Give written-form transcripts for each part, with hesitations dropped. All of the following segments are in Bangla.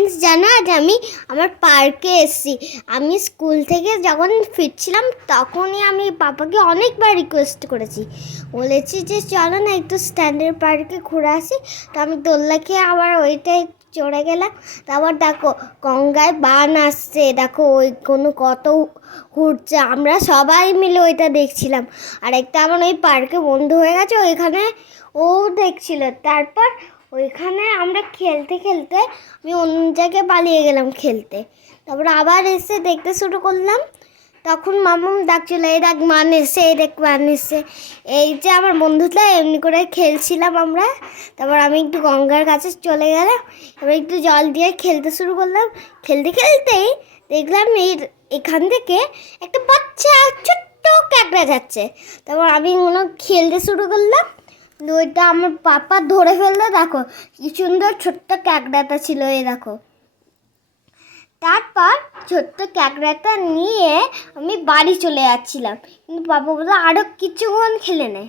ফ্রেন্ডস, জানো আজ আমি আমার পার্কে এসেছি। আমি স্কুল থেকে যখন ফিরছিলাম তখনই আমি পাপাকে অনেকবার রিকোয়েস্ট করেছি, বলেছি যে চলো না একটু স্ট্যান্ডার্ড পার্কে ঘুরে আসি। তো আমি দোল্লা খেয়ে আবার ওইটাই চড়ে গেলাম। তারপর দেখো গঙ্গায় বান আসছে, দেখো ওই কোনো কত ঘুরছে, আমরা সবাই মিলে ওইটা দেখছিলাম। আর একটা আমার ওই পার্কে বন্ধু হয়ে গেছে, ওইখানে ও দেখছিল। তারপর ওইখানে আমরা খেলতে খেলতে আমি অন্য জায়গায় পালিয়ে গেলাম খেলতে। তারপর আবার এসে দেখতে শুরু করলাম, তখন মামুম ডাকছিল, এই দেখ মান এসে, এই দেখ মান এসে। এই যে আমার বন্ধুটা এমনি করে খেলছিলাম আমরা। তারপর আমি একটু গঙ্গার কাছে চলে গেলাম, এবার একটু জল দিয়ে খেলতে শুরু করলাম। খেলতে খেলতেই দেখলাম এখান থেকে একটা বাচ্চা ছোট্ট ক্যাকড়া যাচ্ছে। তারপর আমি খেলতে শুরু করলাম, ওইটা আমার পাপা ধরে ফেললো। দেখো কি সুন্দর ছোট্ট ক্যাকড়াটা ছিল, এই দেখো। তারপর ছোট্ট ক্যাকড়াটা নিয়ে আমি বাড়ি চলে যাচ্ছিলাম, কিন্তু পাপা বললো আরও কিছুক্ষণ খেলে নেয়।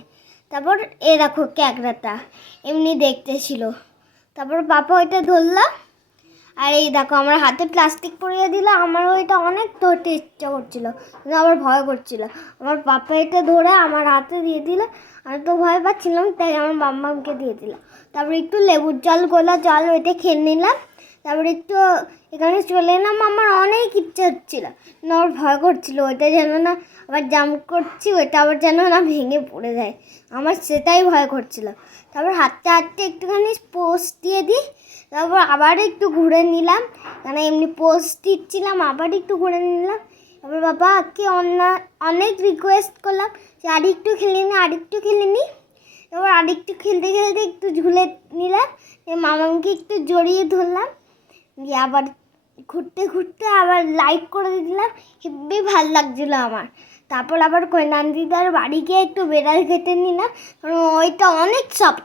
তারপর এ দেখো ক্যাকড়াটা এমনি দেখতে ছিল। তারপর পাপা ওইটা ধরলো, আর এই দেখো আমার হাতে প্লাস্টিক পরিয়ে দিল। আমার ওইটা অনেক ধরতে ইচ্ছা করছিল, কিন্তু আবার ভয় করছিল। আমার পাপা এটা ধরে আমার হাতে দিয়ে দিল, আমি তো ভয় পাচ্ছিলাম, তাই আমার মাম্মাকে দিয়ে দিল। তারপর একটু লেবুর জল, গোলা জল ওইটা খেয়ে নিলাম। তারপরে একটু এখানে চলে এলাম, আমার অনেক ইচ্ছা হচ্ছিলো, কিন্তু আমার ভয় করছিল ওইটা যেন না আবার জাম্প করছি, ওইটা আবার যেন না ভেঙে পড়ে যায়, আমার সেটাই ভয় করছিল। তারপর হাঁটতে হাঁটতে একটুখানি পোস্ট দিয়ে দিই, তারপর আবার একটু ঘুরে নিলাম, মানে এমনি পোস্ট দিচ্ছিলাম, আবার একটু ঘুরে নিলাম। তারপর বাবাকে অনেক রিকোয়েস্ট করলাম যে আরেকটু খেলে নি, আরেকটু খেলে নি। তারপর আরেকটু খেলতে খেলতে একটু ঝুলে নিলাম, মামাকে একটু জড়িয়ে ধরলাম, দিয়ে আবার ঘুরতে ঘুরতে আবার লাইক করে দিলাম। হেব্বি ভাল লাগছিলো আমার। তারপর আবার কৈনান্দিদার বাড়ি গিয়ে একটু বেড়াল খেতে নিলাম, কারণ ওইটা অনেক সফট।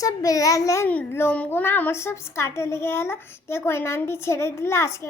সব বেড়ালের লোমগুলো আমার সব স্কার্টে লেগে গেলো, দিয়ে কৈনান্দি ছেড়ে দিলে। আজকে